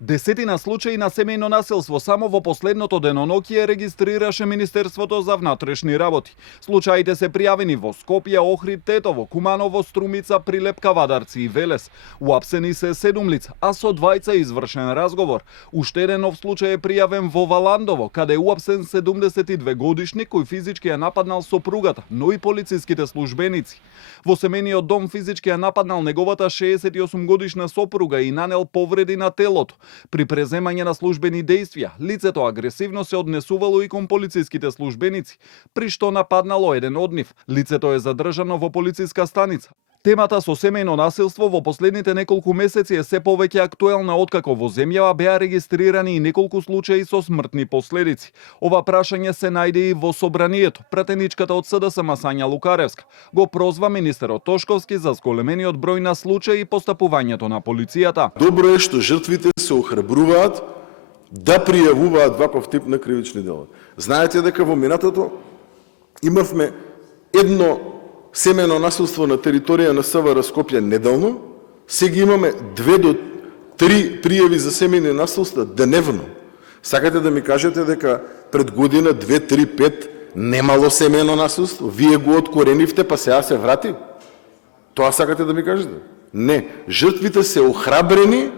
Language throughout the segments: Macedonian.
Десетина случаи на семејно насилство само во последното деноноќие регистрираше Министерството за внатрешни работи. Случаите се пријавени во Скопје, Охрид, Тетово, Куманово, Струмица, Прилеп, Кавадарци и Велес. Уапсени се 7 лица, а со двајца извршен разговор. Уште еден нов случај е пријавен во Валандово, каде е уапсен 72 годишник кој физички ја нападнал сопругата, но и полициските службеници. Во семејниот дом физички ја нападнал неговата 68 годишна сопруга и нанел повреди на телото. При преземање на службени действија, лицето агресивно се однесувало и кон полициските службеници, при што нападнало еден од нив. Лицето е задржано во полициска станица. Темата со семејно насилство во последните неколку месеци е се повеќе актуелна откако во земјава беа регистрирани и неколку случаи со смртни последици. Ова прашање се најде и во собранието. Пратеничката од СДСМ Сања Лукаревска го прозва министерот Тошковски за зголемениот број на случаи и постапувањето на полицијата. Добро е што жртвите се охрабруваат да пријавуваат ваков тип на кривични дела. Знаете дека во минатото имавме едно семејно насилство на територија на СВР Скопје неделно, сега имаме 2 до 3 пријави за семејни насилства деневно. Сакате да ми кажете дека пред година 2, 3, 5 немало семејно насилство? Вие го откоренивте, па сега се врати? Тоа сакате да ми кажете? Не, жртвите се охрабрени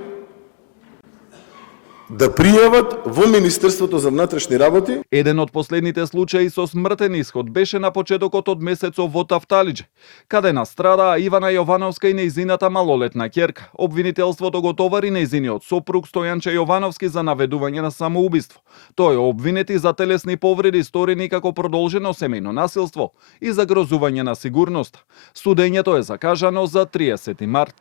да пријават во Министерството за внатрешни работи. Еден од последните случаи со смртен исход беше на почетокот од месецов во Тафталиџе, каде настрада Ивана Јовановска и нејзината малолетна ќерка. Обвинителството го товари нејзиниот сопруг Стојанче Јовановски за наведување на самоубиство. Тој е обвинет и за телесни повреди сторени како продолжено семејно насилство и загрозување на сигурноста. Судењето е закажано за 30 март.